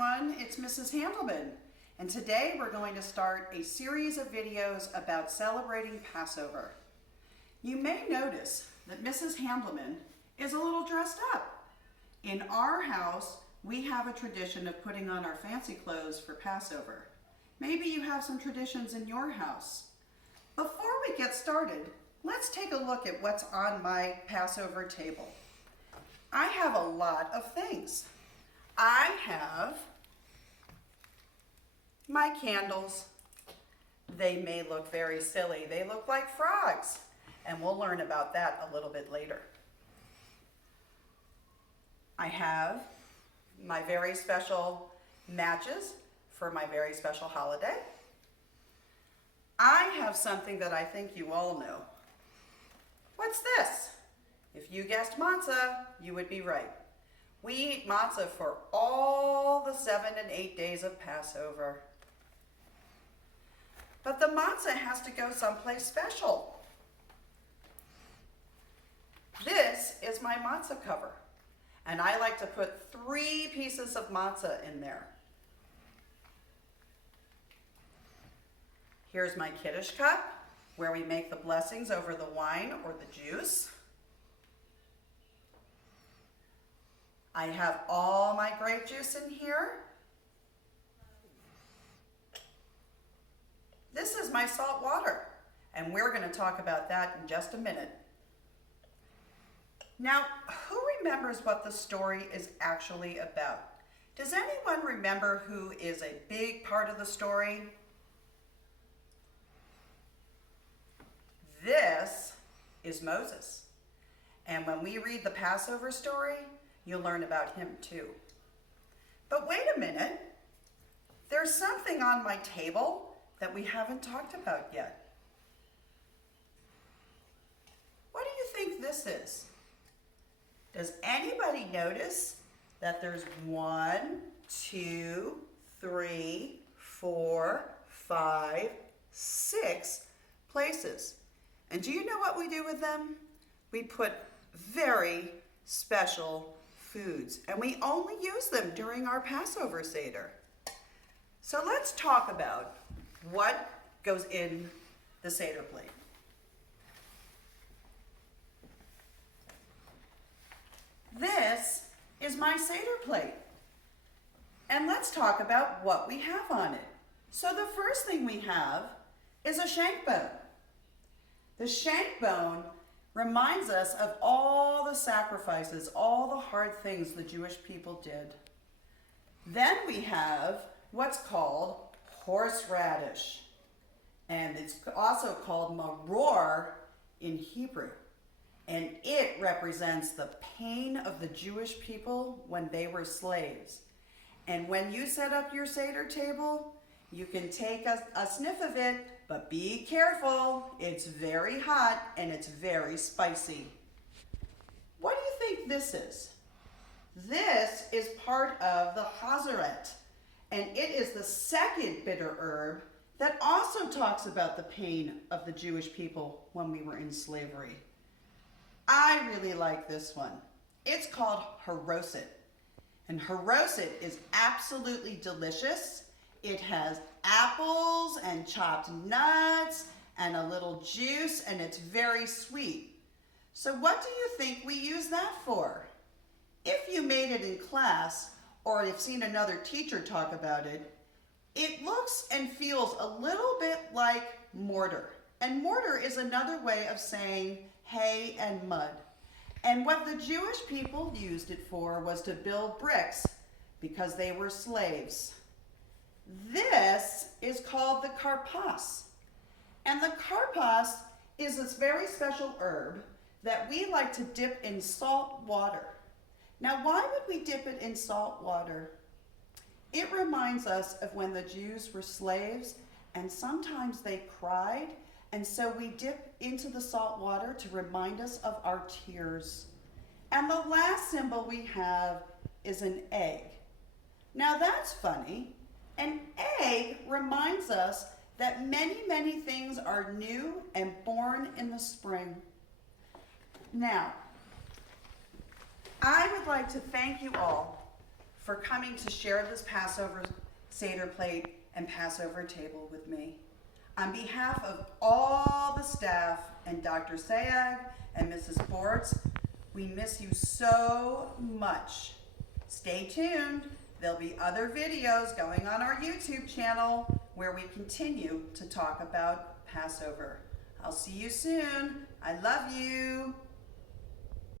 everyone, it's Mrs. Handelman, and today we're going to start a series of videos about celebrating Passover. You may notice that Mrs. Handelman is a little dressed up. In our house, we have a tradition of putting on our fancy clothes for Passover. Maybe you have some traditions in your house. Before we get started, let's take a look at what's on my Passover table. I have a lot of things. I have my candles. They may look very silly. They look like frogs, and we'll learn about that a little bit later. I have my very special matches for my very special holiday. I have something that I think you all know. What's this? If you guessed matzah, you would be right. We eat matzah for all the 7 and 8 days of Passover. But the matzah has to go someplace special. This is my matzah cover, and I like to put 3 pieces of matzah in there. Here's my Kiddush cup, where we make the blessings over the wine or the juice. I have all my grape juice in here. This is my salt water, and we're going to talk about that in just a minute. Now, who remembers what the story is actually about? Does anyone remember who is a big part of the story? This is Moses. And when we read the Passover story, you'll learn about him too. But wait a minute. There's something on my table that we haven't talked about yet. What do you think this is? Does anybody notice that there's 1, 2, 3, 4, 5, 6 places? And do you know what we do with them? We put very special foods, and we only use them during our Passover Seder. So let's talk about what goes in the Seder plate. This is my Seder plate. And let's talk about what we have on it. So the first thing we have is a shank bone. The shank bone reminds us of all the sacrifices, all the hard things the Jewish people did. Then we have what's called horseradish, and it's also called maror in Hebrew, and it represents the pain of the Jewish people when they were slaves. And when you set up your Seder table, you can take a sniff of it, but be careful, it's very hot and it's very spicy. What do you think this is? This is part of the hazeret, and it is the second bitter herb that also talks about the pain of the Jewish people when we were in slavery. I really like this one. It's called haroset, and haroset is absolutely delicious. It has apples and chopped nuts and a little juice, and it's very sweet. So what do you think we use that for? If you made it in class, or you've seen another teacher talk about it, it looks and feels a little bit like mortar. And mortar is another way of saying hay and mud. And what the Jewish people used it for was to build bricks because they were slaves. This is called the karpas. And the karpas is this very special herb that we like to dip in salt water. Now, why would we dip it in salt water? It reminds us of when the Jews were slaves, and sometimes they cried, and so we dip into the salt water to remind us of our tears. And the last symbol we have is an egg. Now that's funny. An egg reminds us that many, many things are new and born in the spring. Now, I would like to thank you all for coming to share this Passover Seder Plate and Passover Table with me. On behalf of all the staff and Dr. Sayag and Mrs. Bortz, we miss you so much. Stay tuned. There'll be other videos going on our YouTube channel where we continue to talk about Passover. I'll see you soon. I love you.